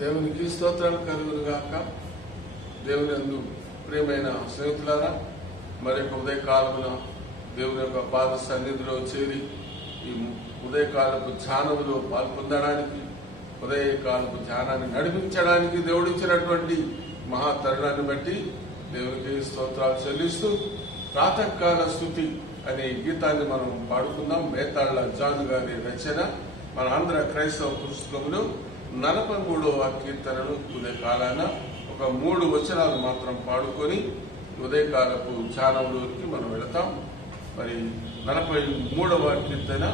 దేవునికి స్తోత్రాలు కలుగునుగాక. దేవుని యందు ప్రియమైన స్నేహితులారా, మరొక ఉదయకాలమున దేవుని యొక్క పాద సన్నిధిలో చేరి ఈ ఉదయకాలపు ధ్యానంలో పాల్పొందడానికి, ఉదయకాలపు ధ్యానాన్ని నడిపించడానికి దేవుడిచ్చినటువంటి మహా తరుణాన్ని బట్టి దేవునికి స్తోత్రాలు చెల్లిస్తూ ప్రాతకాల స్తుతి అనే గీతాన్ని మనం పాడుకుందాం. మేతాళ్ల జాన్ గారి రచన, మన ఆంధ్ర క్రైస్తవ పుస్తకంలో 43వ కీర్తనను ఉదయకాలాన ఒక 3 వచనాలు మాత్రం పాడుకొని ఉదయకాలపు ధ్యానంలోకి మనం వెళతాం. మరి 43వ కీర్తన,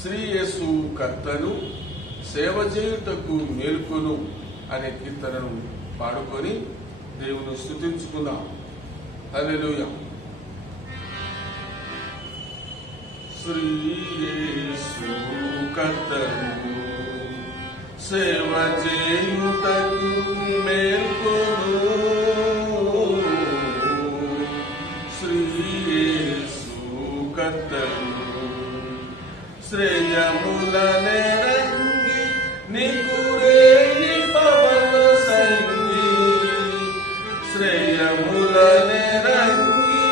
శ్రీ యేసు కర్తను సేవ చేయుటకు మేల్కొను అనే కీర్తనను పాడుకొని దేవుని స్తుతించుకుందాం. హల్లెలూయా. శ్రీ యేసు కర్తను సేవ చేయుటకు మేల్కొను, శ్రీ యేసు కర్తను శ్రేయములనే రంగి నీకు రేగి పవన సంగి, శ్రేయములనే రంగి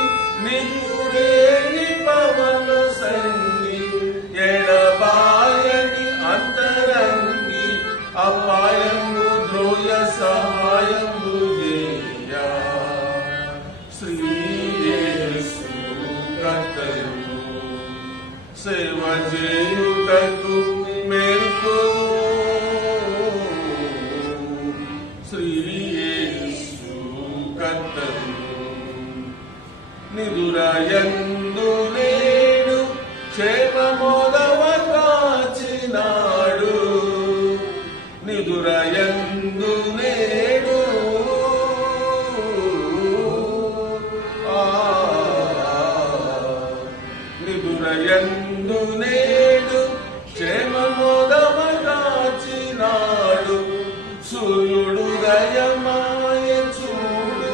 నీకు రేగి పవన సంగి, ఎడబాయని అంతరంగి అపాయము ద్రోయ సహాయము చేయ, శ్రీ యేసు కర్తను సేవ చేయుటకు మేల్కొను, శ్రీ యేసు కర్తను నిదురయందు నేడు క్షేమమోదవ కాచినాడు, నిదురయందు నేడు నిదురయందు నేడు క్షేమమోదవ కాచినాడు, సూర్యుడు దయమాయ చూడు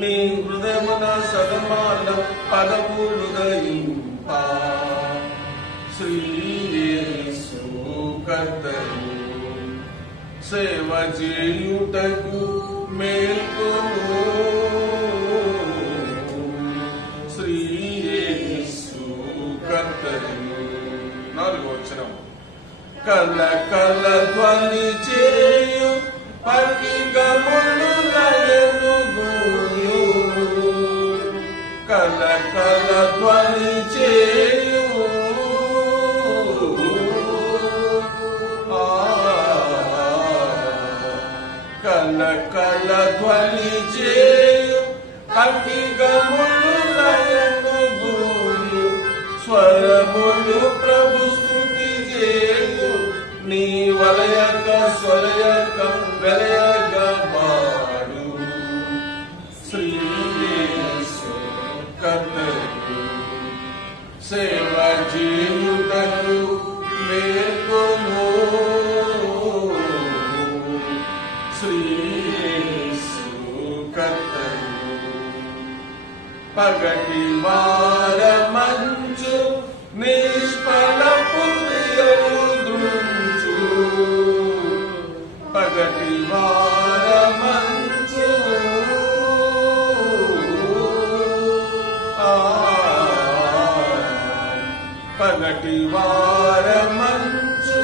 నీ హృదయమున సదమాన పదములు దయింప, శ్రీ యేసు కర్తను సేవ చేయుటకు మేల్కొను, శ్రీ యేసు కర్తను. 4వ వచనం, కల కల ధ్వని చేయు పర్విగములు లయను గూయు, కల కల ధ్వని చేయు కల కల ధ్వని చేయు పర్విగములు లయను గూయు, స్వరములు ప్రభు స్తుతి చేయు నీ వలయక స్వలయక వెలయక మాడు, శ్రీ యేసు కర్తను సేవ చేయుటకు మేల్కొను, శ్రీ యేసు కర్తను పగటి వార మంచు నిష్ఫలపు ద్రుంచు, పగటి వార మంచు పగటి వార మంచు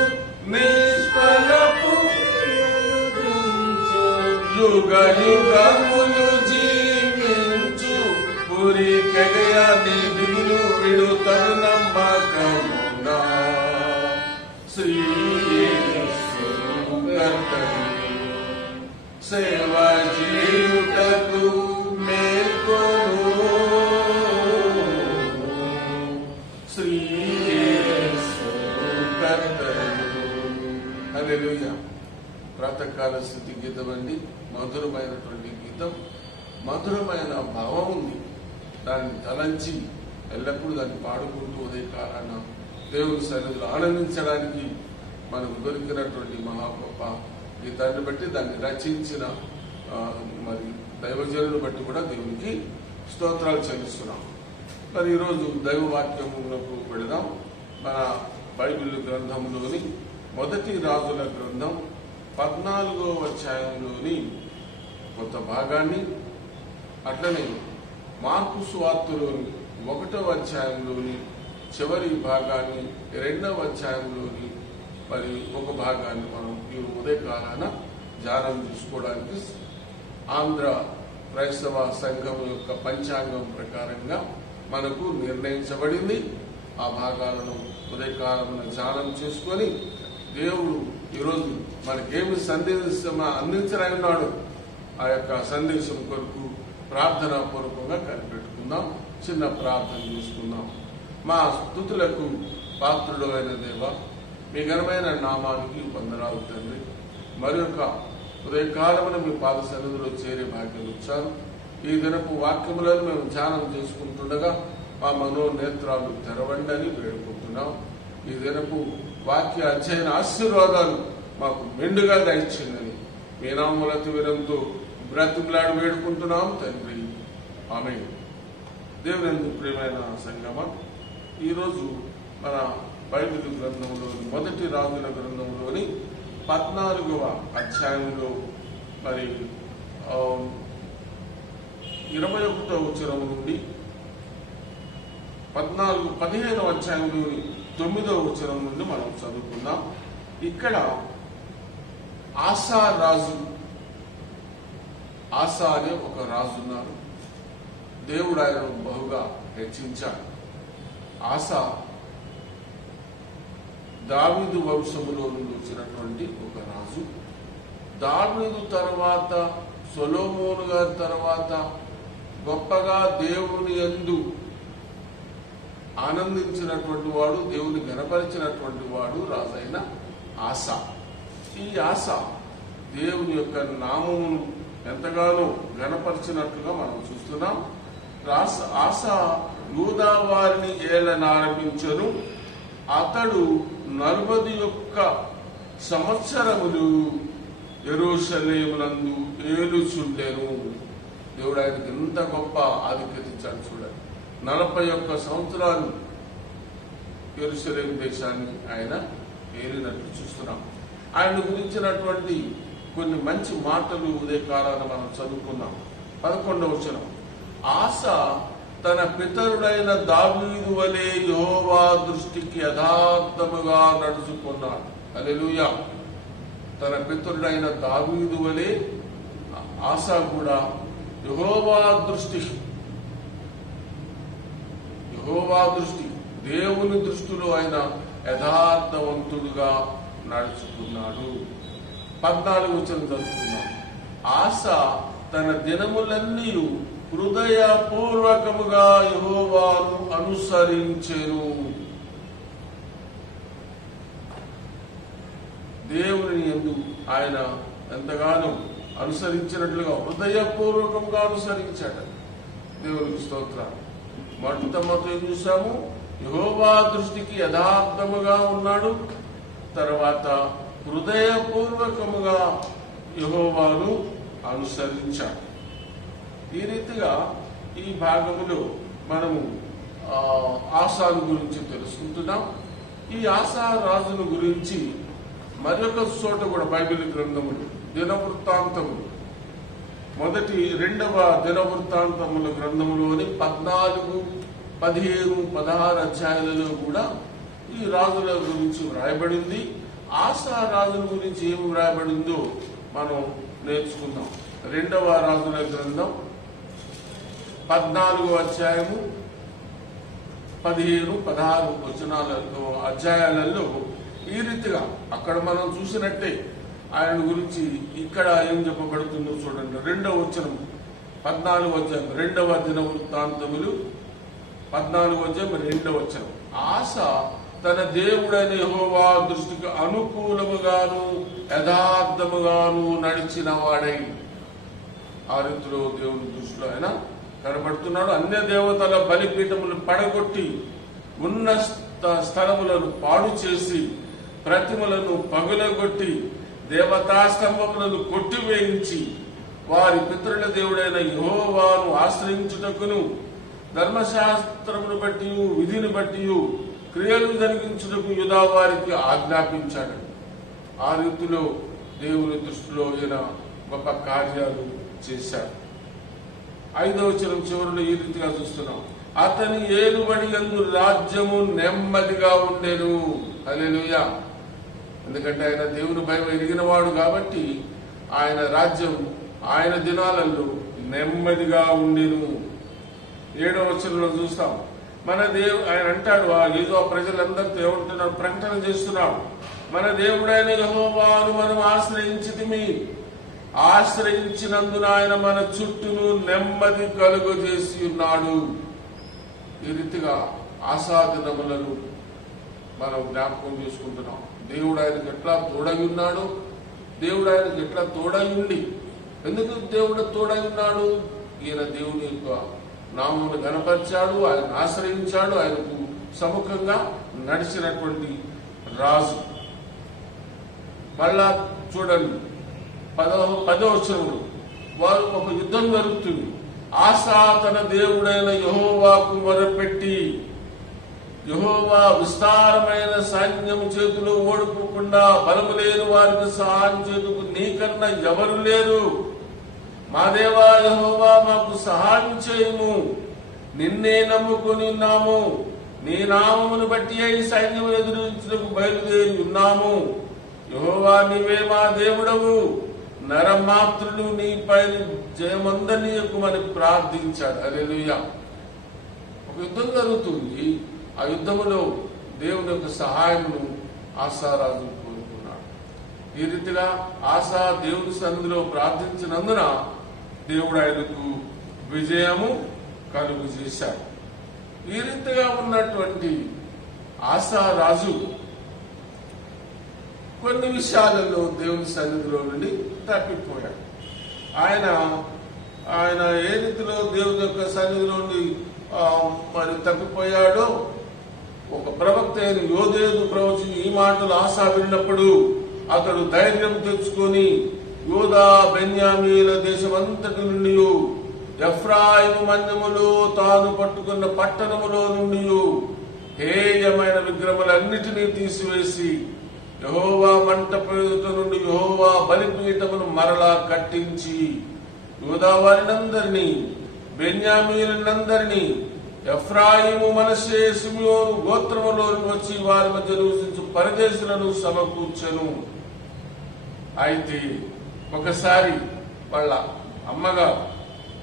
నిష్ఫలపు ద్రుంచు, యుగ యుగములు జీవించు పురికెగయ నీ దిగులు విడుతను నమ్మకమునా, శ్రీ యేసు కర్తను సేవ చేయుటకు మేల్కొను, శ్రీ యేసు కర్తను. హల్లెలూయా. ప్రాతకాల స్తుతి గీతం అండి, మధురమైనటువంటి గీతం, మధురమైన భావం ఉంది. దాన్ని తలంచి ఎల్లప్పుడూ దాన్ని పాడుకుంటూ ఉదయకాలాన దేవుని సన్నిధిలో ఆనందించడానికి మనకు దొరికినటువంటి మహా గొప్ప గీతాన్ని బట్టి, దాన్ని రచించిన మరి దైవజనులను బట్టి కూడా దేవునికి స్తోత్రాలు చెల్లిస్తున్నాం. మరి ఈరోజు దైవవాక్యములకు వెళదాం. మన బైబిల్ గ్రంథంలోని 1 రాజుల గ్రంథం 14వ అధ్యాయంలోని కొంత భాగాన్ని, అట్లనే మార్కు సువార్తలోని 1వ అధ్యాయంలోని చివరి భాగాన్ని, 2వ అధ్యాయంలోని మరి ఒక భాగాన్ని మనం ఈ ఉదయకాలాన ధ్యానం చేసుకోవడానికి ఆంధ్ర క్రైస్తవ సంఘం యొక్క పంచాంగం ప్రకారంగా మనకు నిర్ణయించబడింది. ఆ భాగాలను ఉదయకాలమున ధ్యానం చేసుకొని దేవుడు ఈరోజు మనకేమి సందేశం అందించనున్నాడు ఆ యొక్క సందేశం కొరకు ప్రార్థనా పూర్వకంగా కనిపెట్టుకుందాం. చిన్న ప్రార్థన చేసుకుందాం. మా స్తుతులకు పాత్రుడు అయిన దేవ, మీ ఘనమైన నామానికి వందనాలు తండ్రి. మరొక ఉదయకాలమున మీ పాద సన్నిధిలో చేరే భాగ్యం ఇచ్చారు. ఈ దినపు వాక్యములను మేము ధ్యానం చేసుకుంటుండగా మా మనోనేత్రాలు తెరవండి అని వేడుకుంటున్నాం. ఈ దినపు వాక్య అధ్యయన ఆశీర్వాదాలు మాకు మెండుగా దయచేయండి. మీ నామములతి వినంతో బ్రతిమలాడి వేడుకుంటున్నాం తండ్రి. ఆమేన్. దేవుని ప్రియమైన సంగమ, ఈరోజు మన బైబిల్ గ్రంథంలోని మొదటి రాజుల గ్రంథంలోని 14వ అధ్యాయంలో మరి 21వ వచనం నుండి 15వ అధ్యాయంలోని 9వ వచనం నుండి మనం చదువుకుందాం. ఇక్కడ ఆసా రాజు, ఆసా అనే ఒక రాజు ఉన్నారు. దేవుడు ఆయనను బహుగా హెచ్చించాడు. ఆసా దావీదు వంశములో నుండి వచ్చినటువంటి ఒక రాజు. దావీదు తర్వాత సొలొమోను గారి తర్వాత గొప్పగా దేవుని యందు ఆనందించినటువంటి వాడు, దేవుని గణపరిచినటువంటి వాడు రాజైన ఆసా. ఈ ఆసా దేవుని యొక్క నామమును ఎంతగానో గణపరిచినట్లుగా మనం చూస్తున్నాం. ఆసా యూదా వారిని ఏలనారంభించెను. అతడు 41 సంవత్సరములు యెరూషలేమునందు ఏలుచుండెను. దేవుడు ఆయనకి ఎంత గొప్ప ఆధిక్యత ఇచ్చాడు చూడండి. 41 సంవత్సరాలు యెరూషలేము దేశాన్ని ఆయన ఏలినట్లు చూస్తున్నాం. ఆయన గురించినటువంటి కొన్ని మంచి మాటలు ఉదయకాలాన మనం చదువుకున్నాం. 11వ వచనం, ఆసా తన పితరుడైన దావీదు వలె యెహోవా దృష్టికి యథార్థముగా నడుచుకున్నాడు. హల్లెలూయా. తన పితరుడైన దావీదు వలె ఆసా కూడా యెహోవా దృష్టి, దేవుని దృష్టిలో ఆయన యథార్థవంతుడుగా నడుచుకున్నాడు. 14వ వచనం చదువుకున్నాం. ఆసా తన దినములన్నీ హృదయపూర్వకముగా యెహోవాను అనుసరించెను. దేవుని యందు ఆయన ఎంతగానో అనుసరించినట్లుగా హృదయపూర్వకంగా అనుసరించాడు. దేవునికి స్తోత్రాలు. మొట్టమొదటి ఏం చూసాము? యెహోవా దృష్టికి యథార్థముగా ఉన్నాడు. తర్వాత హృదయపూర్వకముగా యెహోవాను అనుసరించాడు. ఈ రీతిగా ఈ భాగములో మనము ఆసాను గురించి తెలుసుకుంటున్నాం. ఈ ఆసా రాజును గురించి మరొక చోట కూడా బైబిల్ గ్రంథములు దినవృత్తాంతములు, 2వ దినవృత్తాంతముల గ్రంథములోని 14, 15, 16 అధ్యాయాలలో కూడా ఈ రాజుల గురించి వ్రాయబడింది. ఆసా రాజుల గురించి ఏమి వ్రాయబడిందో మనం నేర్చుకుందాం. 2వ రాజుల గ్రంథం 14వ అధ్యాయము 15, 16 వచనాలలో అధ్యాయాలలో ఈ రీతిగా అక్కడ మనం చూసినట్టే ఆయన గురించి ఇక్కడ ఏం చెప్పబడుతుందో చూడండి. 2వ వచనం 14వ అధ్యాయం 2వ దినవృత్తాంతములు 14వ అధ్యాయం 2వ వచనం, ఆసా తన దేవుడైన యెహోవా దృష్టికి అనుకూలముగాను యథార్థముగాను నడిచిన వాడై. ఆ రీతిలో దేవుని దృష్టిలో ఆయన కనబడుతున్నాడు. అన్య దేవతల బలిపీఠములు పడగొట్టి ఉన్న స్థలములను పాడు చేసి ప్రతిమలను పగులగొట్టి దేవతా స్తంభములను కొట్టివేయించి వారి పితరుల దేవుడైన యెహోవాను ఆశ్రయించుటకును ధర్మశాస్త్రమును బట్టి విధిని బట్టి క్రియలు జరిగించుటకు యూదా వారికి ఆజ్ఞాపించాడు. ఆ రీతిలో దేవుని దృష్టిలో ఈయన గొప్ప కార్యాలు చేశాడు. 5వ వచనం చివరిలో ఈ రీతిగా చూస్తున్నాం, అతని ఏలుబడి యందు రాజ్యము నెమ్మదిగా ఉండెను. హల్లెలూయా. ఎందుకంటే ఆయన దేవుని భయం ఎరిగినవాడు కాబట్టి ఆయన రాజ్యం ఆయన దినాలలో నెమ్మదిగా ఉండెను. 7వ వచనంలో చూస్తాం, మన ఆయన అంటాడు, ఏదో ప్రజలందరితో ఏమంటున్నాడు, ప్రకటన చేస్తున్నాడు, మన దేవుడైన యెహోవాను మనం ఆశ్రయించితిమి, ఆశ్రయించినందున ఆయన మన చుట్టూను నెమ్మది కలుగజేసి ఉన్నాడు. ఈ రీతిగా ఆశాదినములను మనం జ్ఞాపకం చేసుకుంటున్నాం. దేవుడు ఆయనకు ఎట్లా తోడై ఉన్నాడు, దేవుడు ఆయనకు ఎట్లా తోడై ఉండి, ఎందుకు దేవుడు తోడై ఉన్నాడు, ఈయన దేవుని యొక్క నామమును గణపరిచాడు, ఆయన ఆశ్రయించాడు, ఆయనకు సముఖంగా నడిచినటువంటి రాజు. మళ్ళా చూడండి 10వ వచనంలో వారు ఒక యుద్ధం జరుగుతుంది. ఆసా తన దేవుడైన యెహోవాకు మొరపెట్టి, యెహోవా విస్తారమైన సైన్యం చేతిలో ఓడిపోకుండా బలము లేని వారికి సహాయం చేతుకు నీకన్నా ఎవరు లేరు, మా దేవా యెహోవా మాకు సహాయం చేయము, నిన్నే నమ్ముకొని ఉన్నాము, నీ నామమును బట్టి ఈ సైన్యం ఎదురించుటకు బయలుదేరి ఉన్నాము, యెహోవా నీవే మా దేవుడవు, నరమాత్రులు నీపై జయమందనీయకుమని ప్రార్థించాడు. హల్లెలూయా. ఒక యుద్ధం జరుగుతుంది. ఆ యుద్ధములో దేవుని యొక్క సహాయమును ఆసారాజు కోరుకున్నాడు. ఈ రీతిగా ఆసా దేవుని సన్నిధిలో ప్రార్థించినందున దేవుడు ఆయనకు విజయము కలుగు చేశాడు. ఈ రీతిగా ఉన్నటువంటి ఆసారాజు కొన్ని విషయాలలో దేవుని సన్నిధిలో నుండి తప్పిపోయాడు. ఆయన ఏ రీతిలో దేవుని యొక్క సన్నిధిలో నుండి మరి తప్పిపోయాడో, ఒక ప్రవక్త అయిన యోదేదు ప్రవచన ఈ మాటలు ఆసా విన్నప్పుడు అతడు ధైర్యం తెచ్చుకొని యోదా బెన్యామీల దేశమంతటి నుండి ఎఫ్రాయిము మన్యములో తాను పట్టుకున్న పట్టణములో నుండి హేయమైన విగ్రహములన్నిటినీ తీసివేసి యెహోవా మంటప ఎదుట నుండి యెహోవా బలిపీఠమును మరలా కట్టించి యూదా వారినందరినీ, బెన్యామీలందరినీ, ఎఫ్రాయిము మనష్షే సిమియోను గోత్రములోకి వచ్చి వారి మధ్య నివసించు పరదేశులను సమకూర్చెను. అయితే ఒకసారి వాళ్ళ అమ్మగా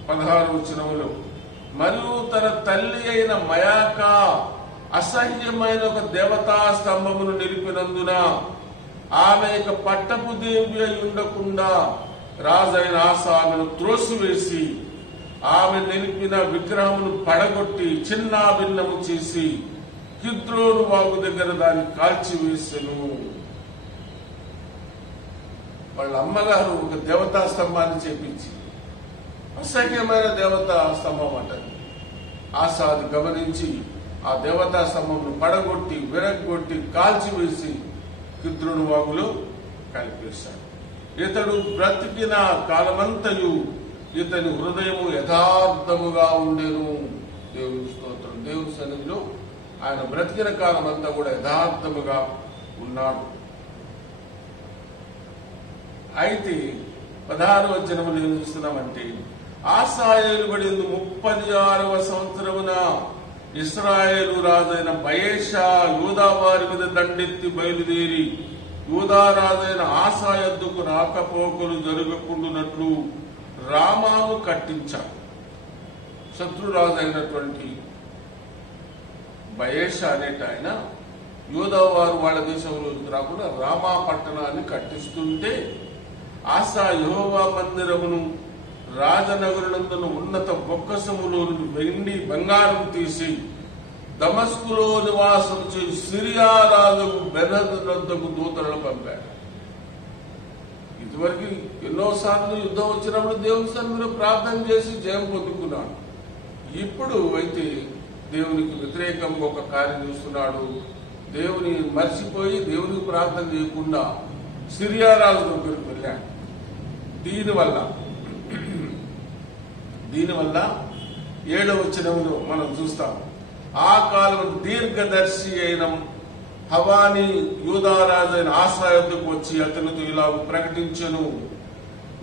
16వ వచనములో, మరియు తన తల్లి అయిన మయాక అసహ్యమైన ఒక దేవతా స్తంభమును నిలిపినందున ఆమె ఇక పట్టపు దేవి అయి ఉండకుండా రాజైన ఆసా ఆమెను త్రోసివేసి ఆమె నిలిపిన విగ్రహమును పడగొట్టి చిన్నాభిన్నము చేసి కిద్రోను వాగు దగ్గర దాన్ని కాల్చివేసెను. వాళ్ళ అమ్మగారు ఒక దేవతా స్తంభాన్ని చేపించి, అసహ్యమైన దేవతా స్తంభం అంటారు. ఆసా అది గమనించి ఆ దేవతా స్తంభంను పడగొట్టి విరగొట్టి కాల్చివేసి కిద్రోను వాగులో కలిపేశాడు. ఇతడు బ్రతికిన కాలమంతయు ఇతని హృదయము యథార్థముగా ఉండెను. దేవుని స్తోత్రం. దేవుని సన్నిధిలో ఆయన బ్రతికిన కాలమంతా కూడా యథార్థముగా ఉన్నాడు. అయితే 16వ వచనములో ఏం చూస్తున్నామంటే, ఆసా ఏలుబడి 36వ సంవత్సరమున ఇశ్రాయేలు రాజైన బయెషా యూదా వారి మీద దండెత్తి బయలుదేరి యూదా రాజైన ఆసా యొద్దకు రాకపోకలు జరగకుండానట్లు రామాను కట్టించాడు. శత్రురాజు అయినటువంటి బయెషా అనేట ఆయన యూదా వారు వాళ్ళ దేశంలోకి రాకుండా రామా పట్టణాన్ని కట్టిస్తుంటే ఆసా యెహోవా మందిరమును రాజనగరునందున ఉన్నత బొక్కసములో నుండి వెండి బంగారం తీసి దమస్కులో నివాసం చేసి సిరియా రాజు బెన్హదదుకు దూతలను పంపాడు. ఇదివరకు ఎన్నోసార్లు యుద్ధం వచ్చినప్పుడు దేవుని సన్నిధిలో ప్రార్థన చేసి జయం పొందుకున్నాడు. ఇప్పుడు అయితే దేవునికి వ్యతిరేకంగా ఒక కార్యం చేస్తున్నాడు. దేవుని మర్చిపోయి దేవునికి ప్రార్థన చేయకుండా సిరియా రాజు దగ్గరికి వెళ్ళాడు. దీనివల్ల 7వ వచనంలో మనం చూస్తాం, ఆ కాలం దీర్ఘదర్శి అయిన హవాని యూదారాజైన ఆసా యొద్దకు వచ్చి అతనితో ఇలా ప్రకటించెను,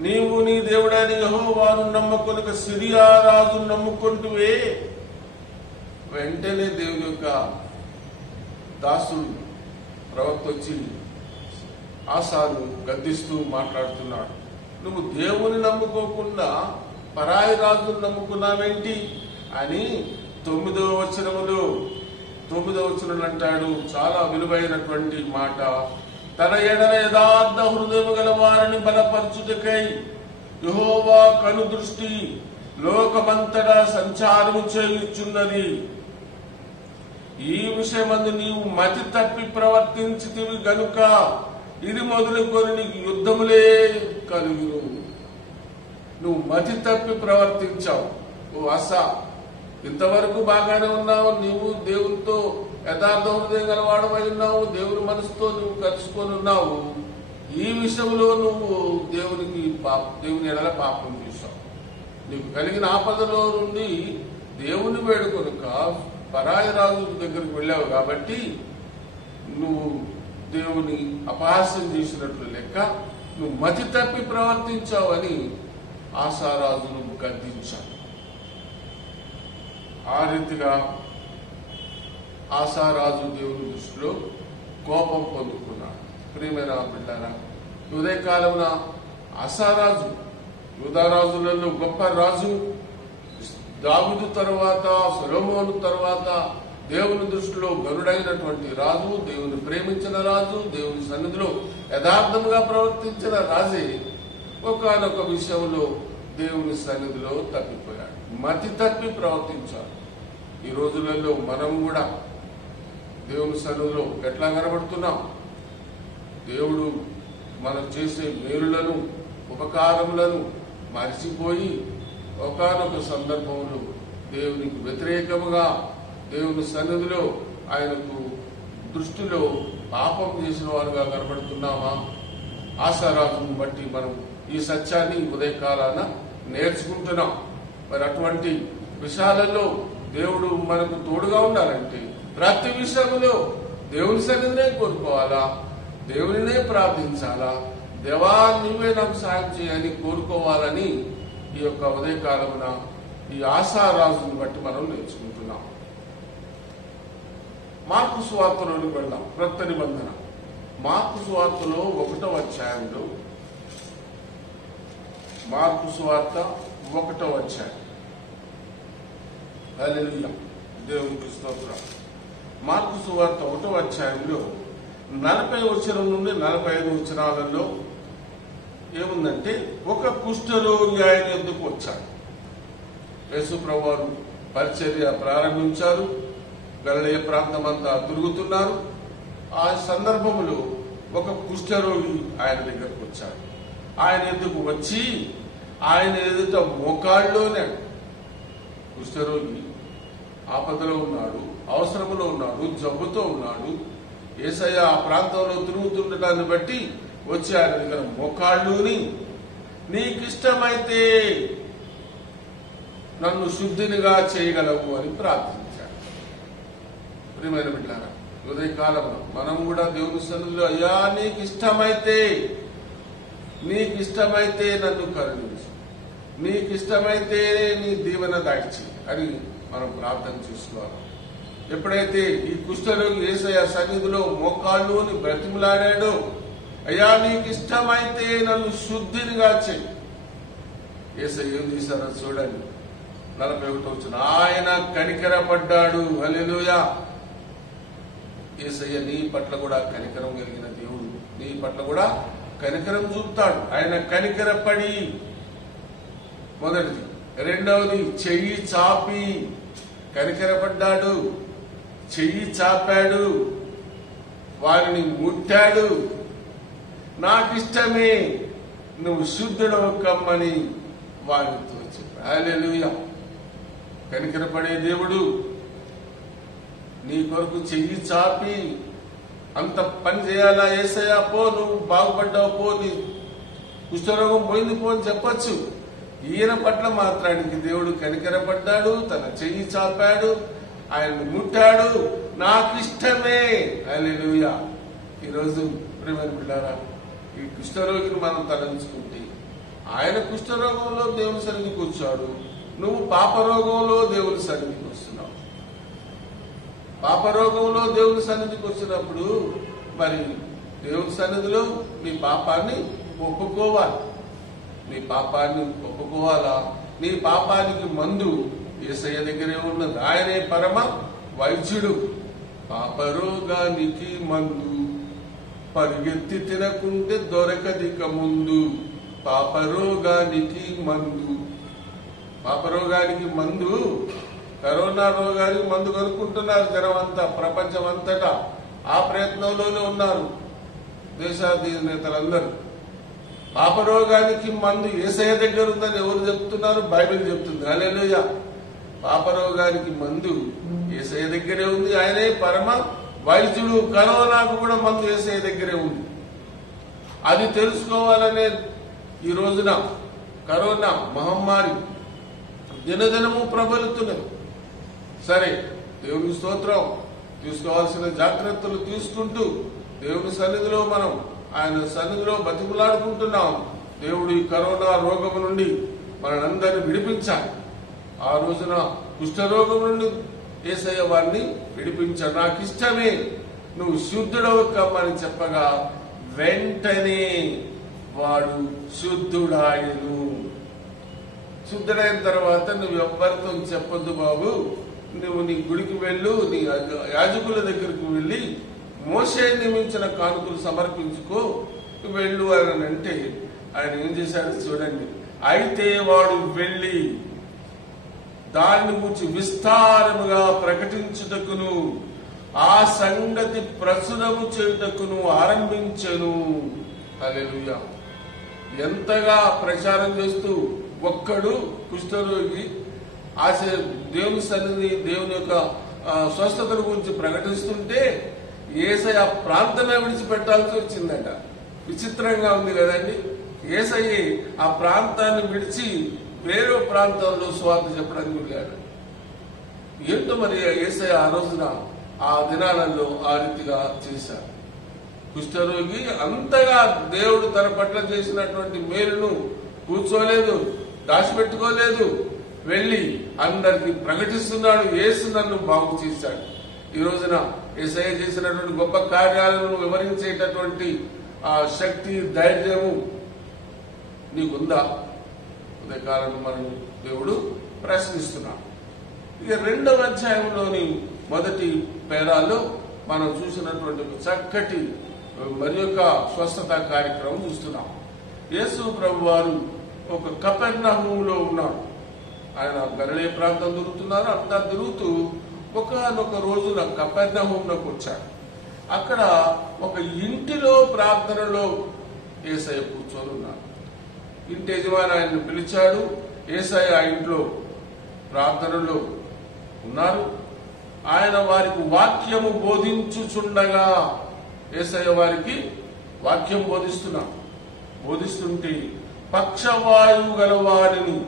నీవు నీ దేవుడైన యెహోవాను నమ్ముకొనక సిరియా రాజును నమ్ముకుంటువే. వెంటనే దేవుని యొక్క దాసుడు ప్రవక్త వచ్చి ఆసాను గద్దిస్తూ మాట్లాడుతున్నాడు, నువ్వు దేవుని నమ్ముకోకుండా పరాయి రాజును నమ్ముకున్నావేంటి అని 9వ వచనములో అంటాడు. చాలా విలువైనటువంటి మాట. తన ఎడల యథార్థ హృదయము గల వారిని బలపరచుటకై యెహోవా కనుదృష్టి లోకమంతటా సంచారము చేయుచున్నది. ఈ విషయమందు నీవు మతి తప్పి ప్రవర్తించితివి గనుక ఇది మొదలుకొని నీకు యుద్ధములే కలుగును. నువ్వు మతి తప్పి ప్రవర్తించావు. ఓ ఆసా, ఇంతవరకు బాగానే ఉన్నావు, నీవు దేవునితో యథార్థ హృదయం గలవాడమై ఉన్నావు, దేవుని మనసుతో నువ్వు కలుసుకొని ఉన్నావు. ఈ విషయంలో నువ్వు దేవుని ఎడల పాపం చేశావు. నీకు కలిగిన ఆపదలో నుండి దేవుని వేడుకొనుక పరాయి రాజు దగ్గరికి వెళ్ళావు కాబట్టి నువ్వు దేవుని అపహాస్యం చేసినట్లు లెక్క, నువ్వు మతి తప్పి ప్రవర్తించావని ఆసారాజును గద్దించావు. ఆ రీతిగా ఆసారాజు దేవుని దృష్టిలో కోపం పొందుకున్నాడు. ప్రియమైన బిడ్డారా, ఉదయకాలమున ఆసారాజు యూదారాజులలో గొప్ప రాజు, దావీదు తర్వాత సొలొమోను తర్వాత దేవుని దృష్టిలో గనుడైనటువంటి రాజు, దేవుని ప్రేమించిన రాజు, దేవుని సన్నిధిలో యథార్థంగా ప్రవర్తించిన రాజే ఒకానొక విషయంలో దేవుని సన్నిధిలో తప్పిపోయాడు, మతి తప్పి ప్రవర్తించాడు. ఈ రోజులలో మనం కూడా దేవుని సన్నిధిలో ఎట్లా కనబడుతున్నాం? దేవుడు మనం చేసే మేలులను ఉపకారములను మరిచిపోయి ఒకానొక సందర్భంలో దేవునికి వ్యతిరేకముగా దేవుని సన్నిధిలో ఆయనకు దృష్టిలో పాపం చేసిన వారుగా కనబడుతున్నామా? ఆశారాజును బట్టి మనం ఈ సత్యాన్ని ఉదయకాలాన నేర్చుకుంటున్నాం. మరి అటువంటి విషయాలలో దేవుడు మనకు తోడుగా ఉండాలంటే ప్రతి విషయంలో దేవుని సన్నిధినే కోరుకోవాలా, దేవునినే ప్రార్థించాలా, దేవా నువ్వే నాకు సాయం చేయని కోరుకోవాలని ఈ యొక్క ఉదయకాలమున ఈ ఆశారాజుని బట్టి మనం నేర్చుకుంటున్నాం. మార్కు సువార్తలోకి వెళ్దాం. క్రొత్త నిబంధన మార్కు సువార్తలో 1వ అధ్యాయంలో, మార్కు సువార్త 1వ అధ్యాయం. హల్లెలూయా, దేవునికి స్తోత్రం. మార్కు సువార్త 1వ అధ్యాయంలో 40 వచనం నుండి 45 వచనాలలో ఏముందంటే, ఒక కుష్ఠరోగి ఆయన ఎందుకు వచ్చాడు. యేసు ప్రభువారు పరిచర్య ప్రారంభించారు. గలిలయ ప్రాంతం అంతా తిరుగుతున్నారు. ఆ సందర్భంలో ఒక కుష్ఠరోగి ఆయన దగ్గరకు వచ్చాడు. ఆయన ఎందుకు వచ్చి ఆయన ఎదుట మోకాళ్ళలోనే, కుష్ఠరోగి ఆపదలో ఉన్నాడు, అవసరంలో ఉన్నాడు, జబ్బుతో ఉన్నాడు. యేసయ్య ఆ ప్రాంతంలో తిరుగుతుండటాన్ని బట్టి వచ్చి ఆయన దగ్గర మోకాళ్ళుని, నీకిష్టమైతే నన్ను శుద్ధినిగా చేయగలవు అని ప్రార్థించాడు. ప్రియమైన బిడ్డారా, ఉదయకాలంలో మనం కూడా దేవుని సన్నిధిలో, అయ్యా నీకిష్టమైతే నన్ను కరుణించు, నీకిష్టమైతే నీ దీవెన దాయిచి అని మనం ప్రార్థన చేసుకోవాలి. ఎప్పుడైతే ఈ కుష్ఠరోగి యేసయ్య సన్నిధిలో మోకాళ్ళుని బ్రతిమలాడాడో, అయ్యా నీకిష్టమైతే నన్ను శుద్ధినిగా చెయ్యి. యేసయ్య ఏం చేశారో చూడండి. 41 వచ్చిన ఆయన కనికరపడ్డాడు. హల్లెలూయా. యేసయ్య నీ పట్ల కూడా కనికరం కలిగిన దేవుడు, నీ పట్ల కూడా కనికరం చూపుతాడు. ఆయన కనికరపడి, మొదటిది. రెండవది, చెయ్యి చాపి కనికరపడ్డాడు, చెయ్యి చాపాడు, వారిని ముట్టాడు. నాకిష్టమే, నువ్వు శుద్ధుడవు కమ్మని వారితో చెప్పాడు. హల్లెలూయా. కనికరపడే దేవుడు నీ కొరకు చెయ్యి చాపి అంత పని చేయాలా? యేసయ్యా పో, నువ్వు బాగుపడ్డావు, పో, నీ కుష్ఠరోగం పోయింది పో అని చెప్పచ్చు. ఈయన పట్ల మాత్రానికి దేవుడు కనికరపడ్డాడు, తన చెయ్యి చాపాడు, ఆయన్ని ముట్టాడు. నాకు ఇష్టమే. హల్లెలూయా. ఈరోజు ప్రియమైన బిడ్డారా, ఈ కుష్ఠరోగిని మనం తలంచుకుంటే ఆయన కుష్ఠరోగంలో దేవుని సన్నిధికి వచ్చాడు, నువ్వు పాపరోగంలో దేవుని సన్నిధికి వస్తున్నావు. పాపరోగంలో దేవుని సన్నిధికి వచ్చినప్పుడు మరి దేవుని సన్నిధిలో నీ పాపాన్ని ఒప్పుకోవాలి. నీ పాపాన్ని ఒప్పుకోవాలా? నీ పాపానికి మందు యేసయ్య దగ్గరే ఉన్నది. ఆయనే పరమ వైద్యుడు. పాపరోగానికి మందు పరిగెత్తి తినకుంటే దొరకదిక ముందు. పాపరోగానికి మందు. పాపరోగానికి మందు, కరోనా రోగానికి మందు కనుక్కుంటున్నారు జనం అంతా, ప్రపంచం అంతటా ఆ ప్రయత్నంలోనే ఉన్నారు దేశాధినేతలందరూ. పాపరోగానికి మందు యేసయ్య దగ్గర ఉందని ఎవరు చెప్తున్నారు? బైబిల్ చెప్తుంది. హల్లెలూయా. పాపరోగానికి మందు యేసయ్య దగ్గరే ఉంది. ఆయనే పరమ వైద్యుడు. కరోనాకు కూడా మందు యేసయ్య దగ్గరే ఉంది. అది తెలుసుకోవాలనే ఈ రోజున కరోనా మహమ్మారి దినదినము ప్రబలుతున్నది. సరే, దేవుని స్తోత్రం. తీసుకోవాల్సిన జాగ్రత్తలు తీసుకుంటూ దేవుని సన్నిధిలో మనం ఆయన సన్నిధిలో బతికులాడుకుంటున్నాం. దేవుడు ఈ కరోనా రోగం నుండి మనందరినీ విడిపించాలి. ఆ రోజున కుష్ఠరోగం నుండి యేసయ్య వారిని విడిపించాడు. నాకు ఇష్టమే, నువ్వు శుద్ధుడవు కమ్మని చెప్పగా వెంటనే వాడు శుద్ధుడాయను. శుద్ధుడైన తర్వాత నువ్వు ఎవ్వరితో చెప్పొద్దు బాబు, నువ్వు నీ గుడికి వెళ్ళు, నీ యాజకుల దగ్గరకు వెళ్ళి మోషే నియమించిన కానుకలు సమర్పించుకో వెళ్ళు అని అంటే ఆయన ఏం చేశాడు చూడండి. అయితే వాడు వెళ్ళి దాన్ని గురించి విస్తారముగా ప్రకటించుటకును ఆ సంగతి ప్రచురము చేయుటకును ఆరంభించెను. హల్లెలూయా. ఎంతగా ప్రచారం చేస్తూ ఒక్కడు కుష్ఠరోగి దేవుని సన్నిధి, దేవుని యొక్క స్వస్థతల గురించి ప్రకటిస్తుంటే యేసయ్య ఆ ప్రాంతమే విడిచిపెట్టాల్సి వచ్చిందట. విచిత్రంగా ఉంది కదండి. యేసయ్య ఆ ప్రాంతాన్ని విడిచి వేరే ప్రాంతంలో సువార్త చెప్పడానికి వెళ్ళాడు. ఏంటో మరి యేసయ్య ఆ రోజున ఆ దినాలలో ఆ రీతిగా చేశారు. కుష్ఠరోగి అంతగా దేవుడు తన పట్ల చేసినటువంటి మేలును కూర్చోలేదు, దాచిపెట్టుకోలేదు, వెళ్ళి అందరికి ప్రకటిస్తున్నాడు. యేసు నన్ను బాగు చేశాడు. ఈ రోజున యేసయ్య చేసినటువంటి గొప్ప కార్యాలను వివరించేటటువంటి ఆ శక్తి, ధైర్యము నీకుందా? ఉదయకాలం మనం దేవుడు ప్రశ్నిస్తున్నాడు. ఇక 2వ అధ్యాయంలోని మొదటి పేరాల్లో మనం చూసినటువంటి చక్కటి మరి యొక్క స్వస్థత కార్యక్రమం చూస్తున్నాం. యేసు ప్రభు వారు ఒక కపెర్నహూములో ఉన్నాడు. ఆయన గలిలయ ప్రాంతం తిరుగుతున్నారు. అంతా తిరుగుతూ ఒకనొక రోజున కపెర్నహూములోకి వచ్చాడు. అక్కడ ఒక ఇంటిలో ప్రార్థనలో యేసయ్య కూర్చొని ఉన్నాడు. ఇంటి యజమాని ఆయన్ని పిలిచాడు. యేసయ్య ఆ ఇంట్లో ప్రార్థనలో ఉన్నారు. ఆయన వారికి వాక్యము బోధించుచుండగా యేసయ్య వారికి వాక్యం బోధిస్తుంటే పక్షవాయువు గలవాడిని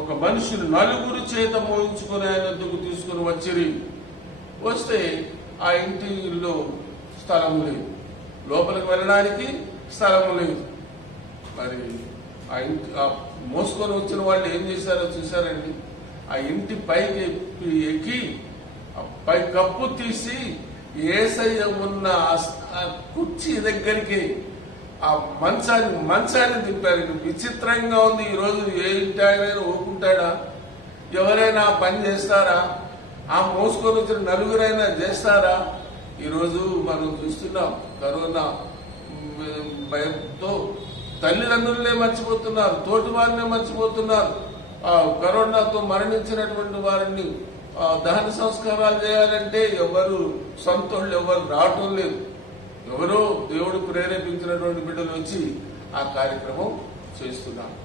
ఒక మనుషులు 4 చేత మోయించుకుని ఆయన వద్దకు తీసుకుని వచ్చిరి. వస్తే ఆ ఇంటిలో స్థలం లేదు, లోపలికి వెళ్ళడానికి స్థలం లేదు. మరి ఆ ఇంటి మోసుకొని వచ్చిన వాళ్ళు ఏం చేశారో చూశారండి. ఆ ఇంటి పైకి ఎక్కి పై కప్పు తీసి యేసయ్య ఉన్న ఆ కుర్చీ దగ్గరికి ఆ మంచాన్ని దింపారు. విచిత్రంగా ఉంది. ఈరోజు ఏ ఇంటి ఆయన ఊరుకుంటాడా? ఎవరైనా పని చేస్తారా? ఆ మోసుకొని వచ్చిన 4 చేస్తారా? ఈరోజు మనం చూస్తున్నాం కరోనా భయంతో తల్లిదండ్రులనే మర్చిపోతున్నారు, తోటి వారినే మర్చిపోతున్నారు. కరోనాతో మరణించినటువంటి వారిని దహన సంస్కారాలు చేయాలంటే ఎవరు సొంతోళ్ళు ఎవరు రావటం లేదు. ఎవరో దేవుడు ప్రేరేపించినటువంటి బిడ్డలు వచ్చి ఆ కార్యక్రమం చేస్తున్నారు.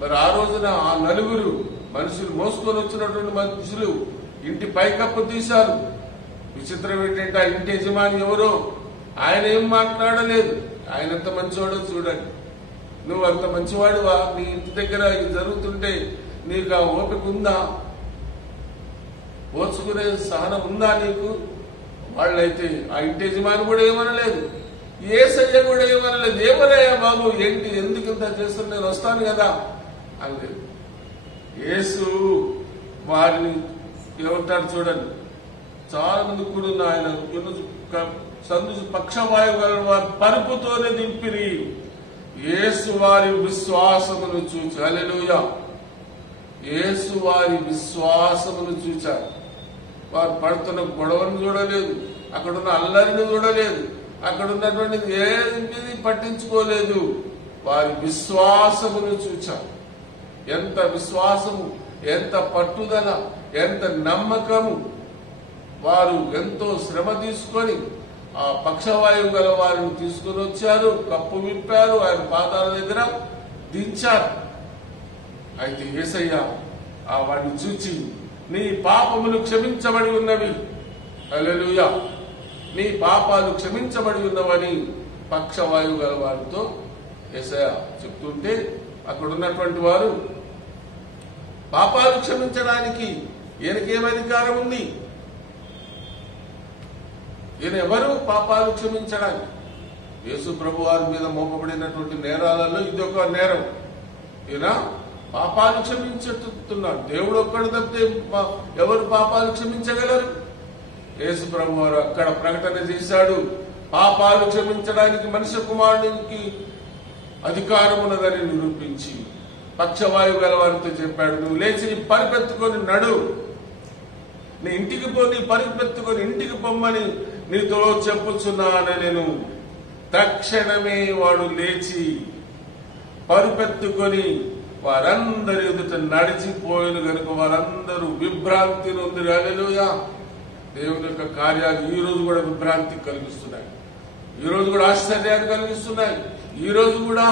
మరి ఆ రోజున ఆ 4 మనుషులు మోసుకొని వచ్చినటువంటి మనుషులు ఇంటి పైకప్పు తీశారు. విచిత్రం ఏంటంటే ఆ ఇంటి యజమాని ఎవరో ఆయన ఏం మాట్లాడలేదు. ఆయన ఎంత మంచివాడో చూడండి. నువ్వు అంత మంచివాడువా? నీ ఇంటి దగ్గర ఇది జరుగుతుంటే నీకు ఆ ఓపిక ఉందా? ఓర్చుకునే సహనం ఉందా నీకు? వాళ్ళైతే ఆ ఇంటి యజమాని కూడా ఏమనలేదు, యేసయ్య కూడా ఏమనలేదు. ఏమనయ్యా బాబు, ఏంటి ఎందుకు ఇంత చేస్తున్నా, నేను వస్తాను కదా అనలేదు. యేసు వారిని ఏమంటారు చూడండి, చాలా మంది కూడా ఆయన సందు పక్షవాయువు గల వారి పరుపుతోనే దింపిరి. యేసు వారి విశ్వాసమును చూచి, హల్లెలూయా, యేసు వారి విశ్వాసమును చూచారు. వారు పడుతున్న గొడవను చూడలేదు, అక్కడున్న అల్లరిని చూడలేదు, అక్కడ ఉన్నటువంటి ఏది పట్టించుకోలేదు. వారి విశ్వాసమును చూచారు. ఎంత విశ్వాసము, ఎంత పట్టుదల, ఎంత నమ్మకము. వారు ఎంతో శ్రమ తీసుకొని ఆ పక్షవాయువు గల వారిని తీసుకుని వచ్చారు, కప్పు విప్పారు, ఆయన పాదాల దగ్గర దించారు. అయితే యేసయ్య ఆ వాడిని చూచి, నీ పాపములు క్షమించబడి ఉన్నవి, హల్లెలూయా, నీ పాపాలు క్షమించబడి ఉన్నవని పక్షవాయువు గల వారితో యేసయ్య చెప్తుంటే, అక్కడ ఉన్నటువంటి వారు పాపాలు క్షమించడానికి ఈయనకేం అధికారం ఉంది? ఈయన ఎవరు పాపాలు క్షమించడానికి? యేసు ప్రభు వారి మీద మోపబడినటువంటి నేరాలలో ఇది ఒక నేరం. ఈయన పాపాలు క్షమించుతున్నాడు. దేవుడు ఒక్కడు తప్పితే ఎవరు పాపాలు క్షమించగలరు? యేసు ప్రభు వారు అక్కడ ప్రకటన చేశాడు, పాపాలు క్షమించడానికి మనుష్య కుమారునికి అధికారం ఉన్నదని నిరూపించి పక్షవాయువు గల వారితో చెప్పాడు, నువ్వు లేచి పరిపెత్తుకొని నడు, నీ ఇంటికి పోని పరిపెత్తుకొని ఇంటికి పొమ్మని నీతో చెప్పుచున్నాను నేను. తక్షణమే వాడు లేచి పరుపెత్తుకొని వారందరి ఎదుట నడిచిపోయిన కనుక వారందరూ విభ్రాంతి నొంది. హల్లెలూయా. దేవుని యొక్క కార్యాలు ఈ రోజు కూడా విభ్రాంతి కలిగిస్తున్నాయి, ఈ రోజు కూడా ఆశ్చర్యాన్ని కలిగిస్తున్నాయి. ఈ రోజు కూడా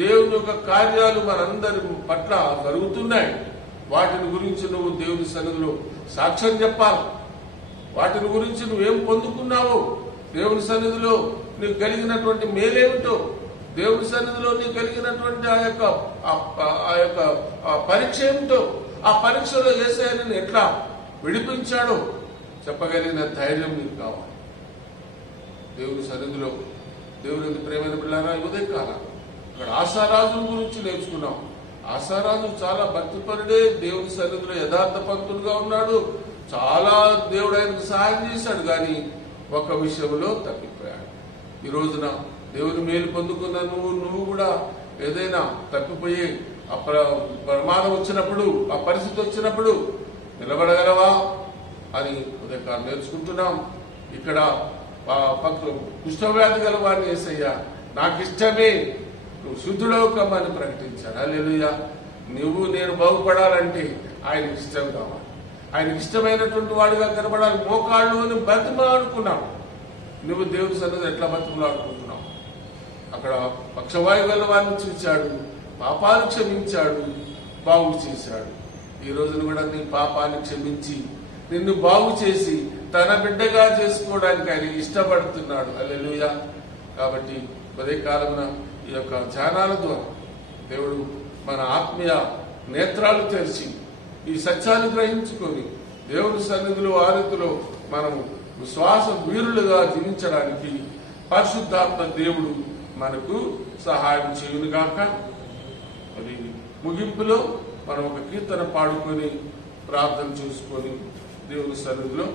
దేవుని యొక్క కార్యాలు మనందరి పట్ల జరుగుతున్నాయి. వాటిని గురించి నువ్వు దేవుని సన్నిధిలో సాక్ష్యం చెప్పాలి. వాటిని గురించి నువ్వేం పొందుకున్నావో, దేవుని సన్నిధిలో నీకు కలిగినటువంటి మేలేమిటో, దేవుని సన్నిధిలో నీకు కలిగినటువంటి ఆ యొక్క పరీక్ష ఏమిటో, ఆ పరీక్షలో యేసయ్యను ఎట్లా విడిపించాడో చెప్పగలిగిన ధైర్యం నీకు కావాలి. దేవుని సన్నిధిలో దేవుని ప్రేమైన పిల్లారా, ఉదయం కాలం ఇక్కడ ఆశారాజు గురించి నేర్చుకున్నాం. ఆశారాజు చాలా భక్తిపరుడే, దేవుని సన్నిధిలో యథార్థపంతుడుగా ఉన్నాడు, చాలా దేవుడు ఆయనకు సహాయం చేశాడు. కానీ ఒక విషయంలో తప్పిపోయాడు. ఈ రోజున దేవుని మేలు పొందుకున్న నువ్వు కూడా ఏదైనా తప్పిపోయి ప్రమాదం వచ్చినప్పుడు, ఆ పరిస్థితి వచ్చినప్పుడు నిలబడగలవా అని ఉదయకాలం నేర్చుకుంటున్నాం. ఇక్కడ కుష్ఠవ్యాధి గల వారిని యేసయ్య నాకు ఇష్టమే, నువ్వు శుద్ధుడవు కమ్మని ప్రకటించాడు. హల్లెలూయా. నువ్వు నేను బాగుపడాలంటే ఆయనకి ఇష్టం కావాలి, ఆయనకి ఇష్టమైనటువంటి వాడుగా కనబడాలి. మోకాళ్ళు బతిమలాడుకున్నావు. నువ్వు దేవుని సన్నిధిలో ఎట్లా బతిమలాడుకుంటున్నావు? అక్కడ పక్షవాయువు గల వారిని చూచాడు, పాపాలు క్షమించాడు, బాగు చేశాడు. ఈ రోజున కూడా నీ పాపాన్ని క్షమించి నిన్ను బాగు చేసి తన బిడ్డగా చేసుకోవడానికి ఆయన ఇష్టపడుతున్నాడు. హల్లెలూయా. కాబట్టి ఉదయకాలమున ఈ యొక్క ధ్యానాల ద్వారా దేవుడు మన ఆత్మీయ నేత్రాలు తెరిచి ఈ సత్యాన్ని గ్రహించుకొని దేవుని సన్నిధిలో ఆరుతిలో మనము విశ్వాస వీరులుగా జీవించడానికి పరిశుద్ధాత్మ దేవుడు మనకు సహాయం చేయునుగాక. మరి ముగింపులో మనం ఒక కీర్తన పాడుకొని ప్రార్థన చేసుకొని దేవుని సన్నిధిలో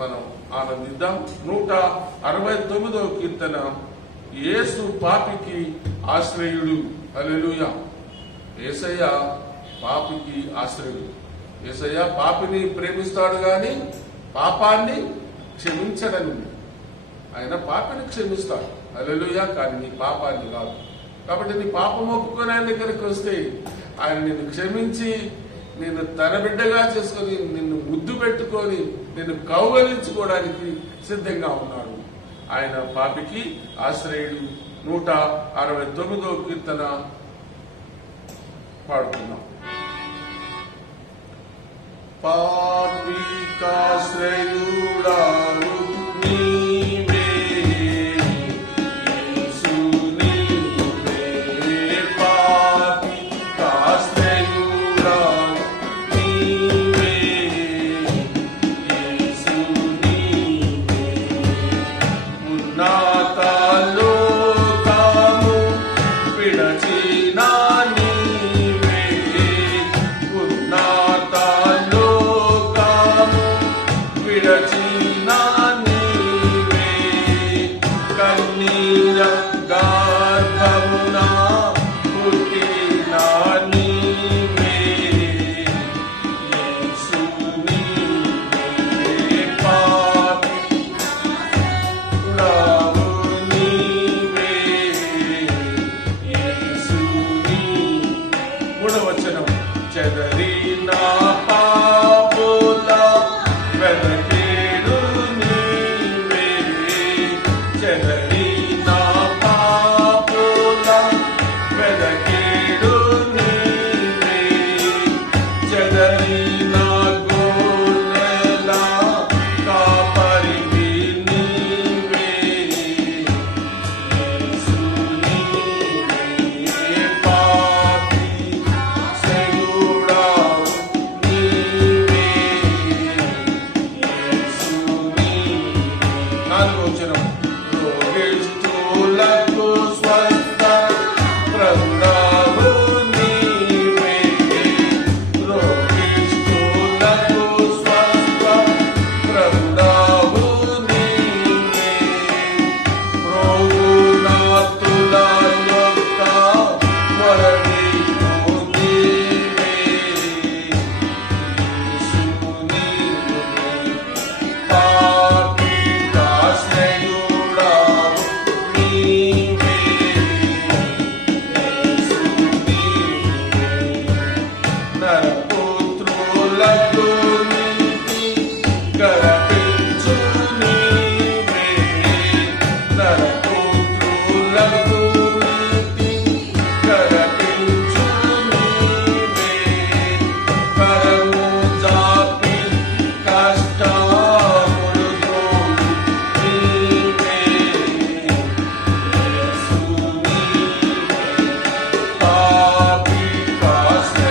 మనం ఆనందిద్దాం. 169వ కీర్తన, యేసు పాపికి ఆశ్రయుడు. హల్లెలూయా. యేసయ్య పాపికి ఆశ్రయుడు. యేసయ్య పాపిని ప్రేమిస్తాడు గాని పాపాన్ని క్షమించడని. ఆయన పాపిని క్షమిస్తాడు, హల్లెలూయా, కానీ నీ పాపాన్ని కాదు. కాబట్టి నీ పాపం ఒప్పుకొని ఆయన దగ్గరికి వస్తే ఆయన నిన్ను క్షమించి నిన్ను తన బిడ్డగా చేసుకొని నిన్ను ముద్దు పెట్టుకొని నిన్ను కౌగలించుకోవడానికి సిద్ధంగా ఉన్నాడు. ఆయన పాపికి ఆశ్రయుడు. 169వ కీర్తన పాడుతున్నాం. పాపికాశ్రయుడావు నీవే యేసు నీవే, పాపికాశ్రయుడావు నీవే నీవే కన్నీర గర్భమున పుట్టిన నీవే యేసు నీవే పాపుడవు నీవే యేసు నీవే. మూడవ వచనం చెదరిన పాపుల వెదకేడు నీవే చెదరిన పాపుల వెదకేడు నీవే చెదరిన గొర్రెల కాపరివి నీవే యేసు నీవే పాపి సెగుడావు నీవే యేసు నీవే. నాలుగో వచనం రోగిష్ఠులకు స్వస్థ ప్రదావు నీవే రోగిష్ఠులకు స్వస్థ ప్రదావు నీవే రోగునాతుల యొక్క వరదీవు నీవే యేసు నీవే పాపికాశ్రయుడవు నీవే యేసు నీవే నరపుత్రులకు నీతి గర్పించు నీవే నరపుత్రులకు నీతి గర్పించు నీవే కరము జాపి కష్టములు తోడు నీవే యేసు నీవే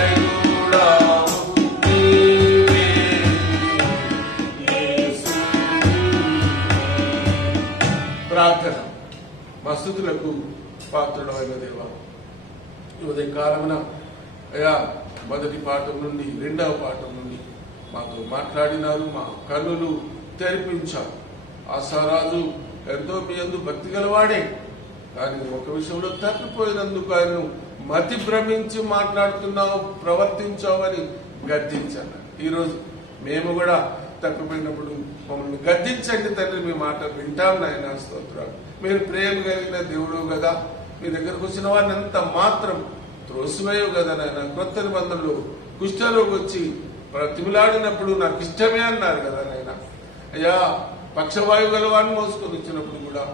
పాపికాశ్రయుడవు నీవే యేసు నీవే. ప్రార్థన. మా స్తుతులకు పాత్రుడైన దేవా, ఈ ఉదయ కాలమున అయ్యా మొదటి పాఠం నుండి రెండవ పాఠం నుండి మాతో మాట్లాడినారు, మా కన్నులు తెరిపించారు. ఆశారాజు ఎంతో మీ యందు భక్తి గలవాడే, కానీ ఒక విషయంలో తప్పిపోయినందుకు ఆయన్ను మతి భ్రమించి మాట్లాడుతున్నావు, ప్రవర్తించావని గద్దించాను. ఈరోజు మేము కూడా తప్పిపోయినప్పుడు మమ్మల్ని గద్దించండి తండ్రి, మీ మాట వింటాం నాయన. స్తోత్రాలు. మీరు ప్రేమ కలిగిన దేవుడు కదా, మీ దగ్గరకు వచ్చిన వారిని ఎంత మాత్రం త్రోసివేయవు కదా నాయన. కొత్త నిబంధనలు కుష్ఠరోగి వచ్చి ప్రతిమిలాడినప్పుడు నాకు ఇష్టమే అన్నారు కదా నాయన. అయ్యా పక్షవాయువు గల వారిని మోసుకొని వచ్చినప్పుడు కూడా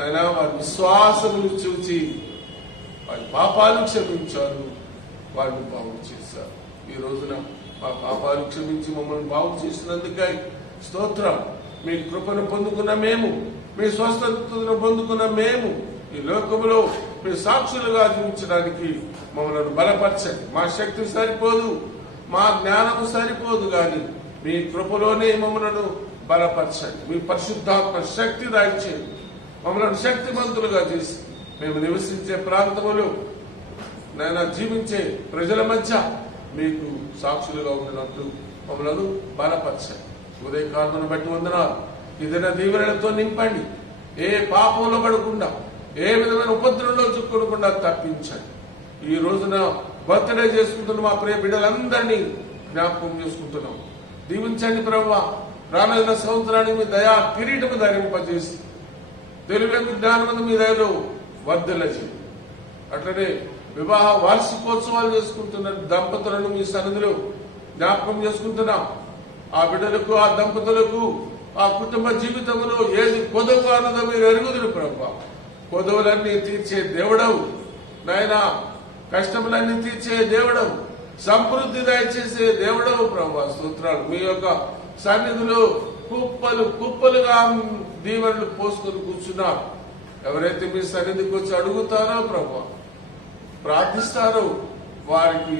ఆయన వారి విశ్వాసమును చూచి వారి పాపాలు క్షమించారు, వారిని బాగు చేశారు. ఈ రోజున మా పాపాలు క్షమించి మమ్మల్ని బాగు చేసినందుకై స్తోత్రం. మీ కృపను పొందుకున్న మేము, మీ స్వస్థతను పొందుకున్న మేము ఈ లోకములో మీ సాక్షులుగా జీవించడానికి మమ్మల్ని బలపరచండి. మా శక్తి సరిపోదు, మా జ్ఞానము సరిపోదు, కానీ మీ కృపలోనే మమ్మలను బలపరచండి. మీ పరిశుద్ధాత్మ శక్తి దాయిచేయండి. మమ్మల్ని శక్తిమంతులుగా చేసి మేము నివసించే ప్రాంతములు నాయన జీవించే ప్రజల మధ్య మీకు సాక్షులుగా ఉండినట్లు మమ్మలను బలపరచండి. ఉదయకాలను బట్టి వందనాలు. ఇదైనా దీవెనలతో నింపండి. ఏ పాపంలో పడకుండా, ఏ విధమైన ఉపద్రవంలో చిక్కుకోకుండా తప్పించండి. ఈ రోజున బర్త్డే చేసుకుంటున్న మా ప్రియ బిడ్డలందరినీ జ్ఞాపకం చేసుకుంటున్నాం. దీవించండి ప్రభువా. రానున్న సంవత్సరానికి మీ దయా కిరీటము ధరింపజేసి తెలివి జ్ఞానమందు మీ దయలో వర్ధలచి, అట్లనే వివాహ వార్షికోత్సవాలు చేసుకుంటున్న దంపతులను మీ సన్నిధిలో జ్ఞాపకం చేసుకుంటున్నాం. ఆ బిడ్డలకు, ఆ దంపతులకు, ఆ కుటుంబ జీవితంలో ఏది కొదవ అన్నదో మీరు ఎరుగుదురు ప్రభువా. కొదవులన్నీ తీర్చే దేవుడవు నాయన, కష్టములన్నీ తీర్చే దేవుడవు, సమృద్ధి దయచేసే దేవుడవు ప్రభువా. స్తోత్రాలు. మీ యొక్క సన్నిధిలో కుప్పలు కుప్పలుగా దీవెనలు పోసుకొని కూర్చున్నారు. ఎవరైతే మీ సన్నిధికి వచ్చి అడుగుతారో ప్రభువా, ప్రార్థిస్తారో వారిని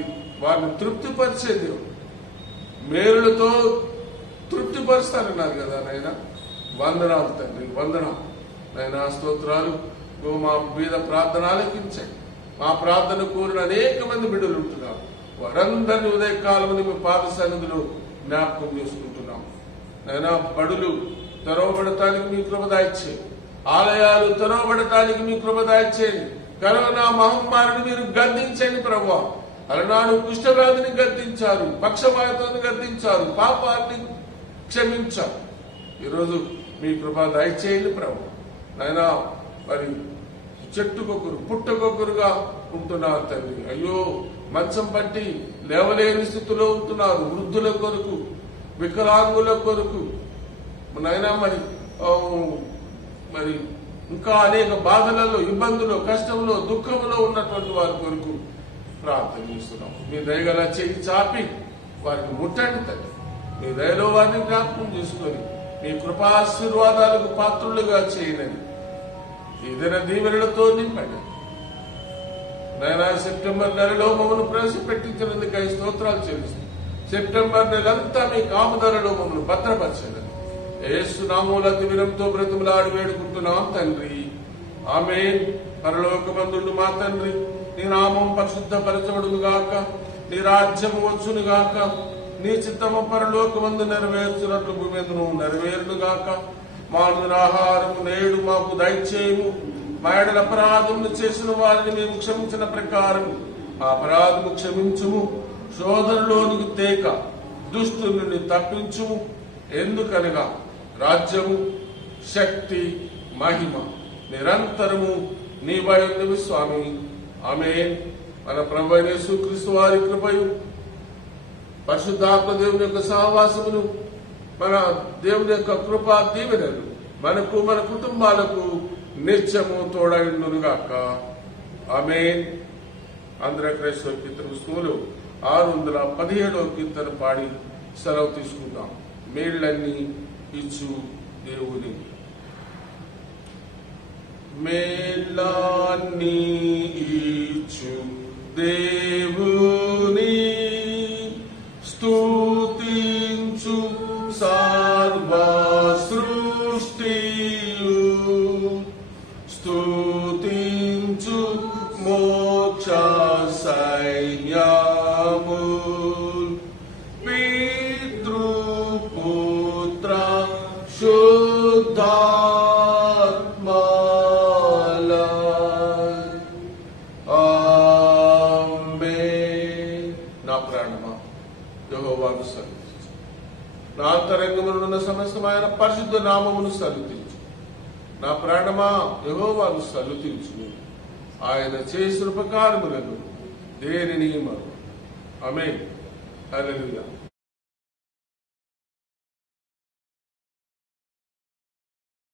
తృప్తిపరిచే దేవుడు, మేలులతో తృప్తిపరుస్తారన్నారు కదా నాయన. వందనాలు తండ్రి, వందనాలు నాయన. స్తోత్రాలు. మా మీద ప్రార్థన ఆలకించండి. మా ప్రార్థన కోరిన అనేక మంది బిడ్డలు ఉంటున్నారు. వారందరినీ ఉదయకాలం మీ పాద సన్నిధిలో జ్ఞాపకం చేసుకుంటున్నాం నాయన. బడులు తెరవబడటానికి మీ కృప దయచేయండి. ఆలయాలు తెరవబడటానికి మీ కృప దయచేయండి. కరోనా మహమ్మారిని మీరు గద్దించండి ప్రభువా. అలనాడు కుష్ఠవ్యాధిని గద్దించారు, పక్షవాతాన్ని గద్దించారు, పాపాన్ని క్షమించారు. ఈరోజు మీ కృప దయచేయండి ప్రభువా. నాయనా మరి చెట్టుకొకరు పుట్టకొకరుగా ఉంటున్నారు తండ్రి. అయ్యో మంచం పట్టి లేవలేని స్థితిలో ఉంటున్నారు. వృద్ధుల కొరకు, వికలాంగుల కొరకు నాయనా మరి ఇంకా అనేక బాధలలో, ఇబ్బందులు, కష్టంలో, దుఃఖంలో ఉన్నటువంటి వారి కొరకు ప్రార్థన చేస్తున్నాం. మీ దయగల చేయి చాపి వారిని ముట్టండి తండ్రి. మీ దయలో వారిని జ్ఞాపకం చేసుకొని మీ కృపాశీర్వాదాలకు పాత్రులుగా చేయనని ఈ దిన దీవెనలతో నింపండి. నాయనా సెప్టెంబర్ నెలలో మమ్మల్ని ప్రవేశపెట్టించినందుకు స్తోత్రాలు చెల్లిస్తాం. సెప్టెంబర్ నెలంతా మీ కాపుదలలో మమ్మల్ని భద్రపరచండి. యేసు నామమున వినంతో బ్రతిమలాడి వేడుకుంటున్నాం తండ్రి. ఆమేన్. పరలోకమందుండు మా తండ్రి, నీ నామం పరిశుద్ధపరచబడును గాక, నీ రాజ్యము వచ్చును గాక, నీ చిత్తము పరలోకమందు నెరవేర్చున్నట్లు భూమి యందును నెరవేరును గాక. మానవుల ఆహారము నేడు మాకు దయచేయము. మా ఎడల అపరాధములు చేసిన వారిని మేము క్షమించిన ప్రకారం ఆ అపరాధము క్షమించుము. శోధనలోనికి తేక దుష్టు నుండి తప్పించుము. ఎందుకనగా రాజ్యము, శక్తి, మహిమ నిరంతరము నీవై ఉన్నవి స్వామి. ఆమేన్. మన ప్రభువైన యేసుక్రీస్తు వారి కృపయు, పరిశుద్ధాత్మ దేవుని యొక్క సహవాసమును, మన దేవుని యొక్క కృపా దీవెనలు మనకు, మన కుటుంబాలకు నిత్యము తోడైండునుగాక. ఆమేన్. ఆంధ్ర క్రైస్తవ కీర్తన పుస్తకంలో 617వ కీర్తన పాడి సెలవు తీసుకుందాం. మేళ్ళన్నీ ఇచ్చు దేవుని, మేళ్ళన్నీ ఇచ్చు దేవుని స్తుతించు సర్వ సృష్టియు, స్తుతించు మోక్ష సైన్యము, పితృపుత్ర శుద్ధాత్మల. ఆమేన్. నా ప్రాణమా యెహోవాను స్తుతించు, నా అంతరంగమునున్న సమస్తమైన పరిశుద్ధ నామమును స్తుతించు. నా ప్రాణమా యెహోవాను స్తుతించు, ఆయన చేసిన ఉపకారములను దేనిని మరువకు. ఆమేన్. హల్లెలూయా.